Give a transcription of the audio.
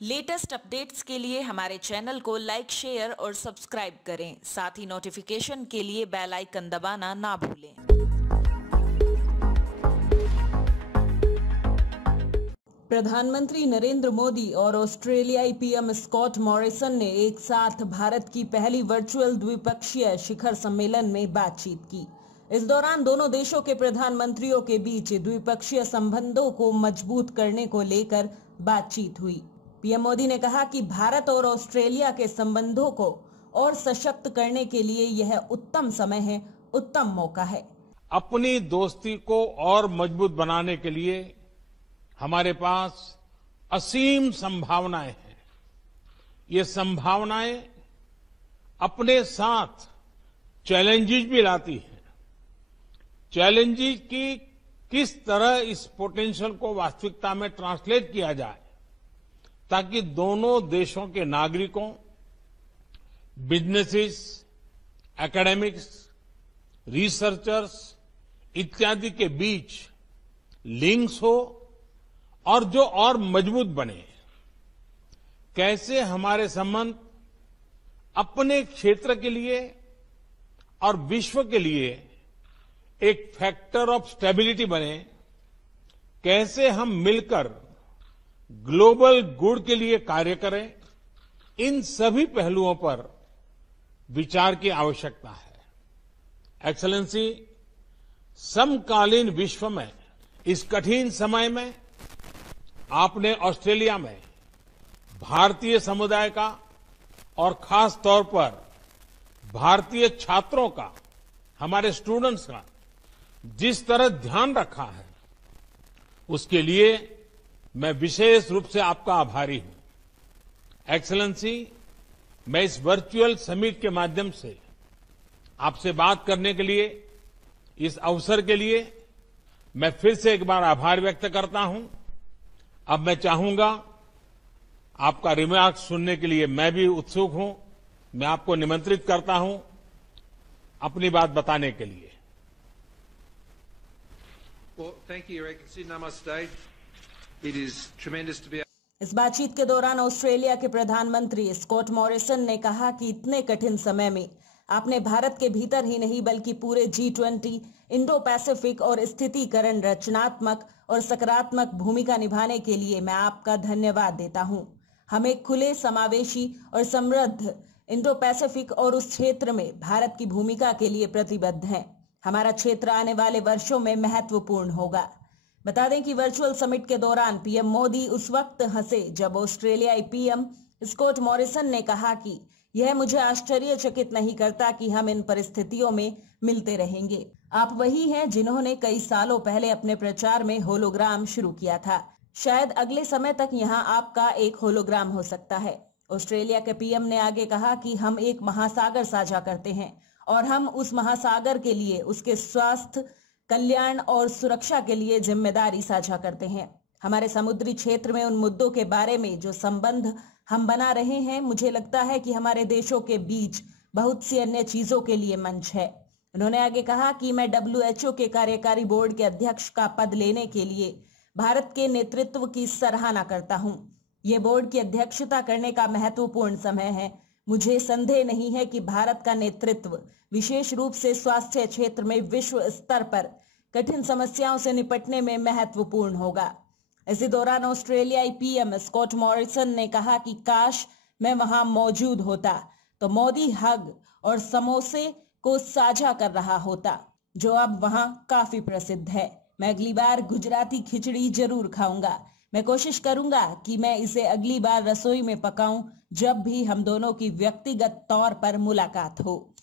Latest updates के लिए हमारे चैनल को लाइक, शेयर और सब्सक्राइब करें। साथ ही नोटिफिकेशन के लिए बेल आइकन दबाना ना भूलें। प्रधानमंत्री नरेंद्र मोदी और ऑस्ट्रेलियाई पीएम स्कॉट मॉरिसन ने एक साथ भारत की पहली वर्चुअल द्विपक्षीय शिखर सम्मेलन में बातचीत की। इस दौरान दोनों देशों के प्रधानमंत्रियों के बीच द्विपक्षीय संबंधों को मजबूत करने को लेकर बातचीत हुई। पीएम मोदी ने कहा कि भारत और ऑस्ट्रेलिया के संबंधों को और सशक्त करने के लिए यह उत्तम समय है, उत्तम मौका है। अपनी दोस्ती को और मजबूत बनाने के लिए हमारे पास असीम संभावनाएं हैं। ये संभावनाएं अपने साथ चैलेंजेस भी लाती हैं। चैलेंजेस की किस तरह इस पोटेंशियल को वास्तविकता में ट्रांसलेट किया जाए ताकि दोनों देशों के नागरिकों, बिजनेसेस, एकेडमिक्स, रिसर्चर्स इत्यादि के बीच लिंक्स हो और जो और मजबूत बने। कैसे हमारे संबंध अपने क्षेत्र के लिए और विश्व के लिए एक फैक्टर ऑफ स्टेबिलिटी बने। कैसे हम मिलकर ग्लोबल गुड के लिए कार्य करें। इन सभी पहलुओं पर विचार की आवश्यकता है। एक्सेलेंसी, समकालीन विश्व में इस कठिन समय में आपने ऑस्ट्रेलिया में भारतीय समुदाय का और खास तौर पर भारतीय छात्रों का, हमारे स्टूडेंट्स का जिस तरह ध्यान रखा है, उसके लिए मैं विशेष रूप से आपका आभारी हूं। एक्सेलेंसी, मैं इस वर्चुअल समिट के माध्यम से आपसे बात करने के लिए, इस अवसर के लिए मैं फिर से एक बार आभार व्यक्त करता हूं। अब मैं चाहूंगा, आपका रिमार्क्स सुनने के लिए मैं भी उत्सुक हूं। मैं आपको निमंत्रित करता हूं अपनी बात बताने के लिए। Well, thank you, Your Excellency. Namaste. It is tremendous to be. इस बातचीत के दौरान ऑस्ट्रेलिया के प्रधानमंत्री स्कॉट मॉरिसन ने कहा कि इतने कठिन समय में आपने भारत के भीतर ही नहीं बल्कि पूरे G20, इंडो पैसिफिक और स्थितीकरण रचनात्मक और सकारात्मक भूमिका निभाने के लिए मैं आपका धन्यवाद देता हूं। हम एक खुले, समावेशी और समृद्ध इंडो पैसिफिक और उस क्षेत्र में भारत की भूमिका के लिए प्रतिबद्ध हैं। हमारा क्षेत्र आने वाले वर्षों में महत्वपूर्ण होगा। बता दें कि वर्चुअल समिट के दौरान पीएम मोदी उस वक्त हंसे जब ऑस्ट्रेलियाई पीएम स्कॉट मॉरिसन ने कहा कि यह मुझे आश्चर्यचकित नहीं करता कि हम इन परिस्थितियों में मिलते रहेंगे। आप वही हैं जिन्होंने कई सालों पहले अपने प्रचार में होलोग्राम शुरू किया था। शायद अगले समय तक यहाँ आपका एक होलोग्राम हो सकता है। ऑस्ट्रेलिया के पीएम ने आगे कहा कि हम एक महासागर साझा करते हैं और हम उस महासागर के लिए, उसके स्वास्थ्य, कल्याण और सुरक्षा के लिए जिम्मेदारी साझा करते हैं। हमारे समुद्री क्षेत्र में उन मुद्दों के बारे में जो संबंध हम बना रहे हैं, मुझे लगता है कि हमारे देशों के बीच बहुत सी अन्य चीजों के लिए मंच है। उन्होंने आगे कहा कि मैं WHO के कार्यकारी बोर्ड के अध्यक्ष का पद लेने के लिए भारत के नेतृत्व की सराहना करता हूं। ये बोर्ड की अध्यक्षता करने का महत्वपूर्ण समय है। मुझे संदेह नहीं है कि भारत का नेतृत्व विशेष रूप से स्वास्थ्य क्षेत्र में विश्व स्तर पर कठिन समस्याओं से निपटने में महत्वपूर्ण होगा। इसी दौरान ऑस्ट्रेलियाई पीएम स्कॉट मॉरिसन ने कहा कि काश मैं वहां मौजूद होता तो मोदी हग और समोसे को साझा कर रहा होता, जो अब वहां काफी प्रसिद्ध है। मैं अगली बार गुजराती खिचड़ी जरूर खाऊंगा। मैं कोशिश करूंगा कि मैं इसे अगली बार रसोई में पकाऊं जब भी हम दोनों की व्यक्तिगत तौर पर मुलाकात हो।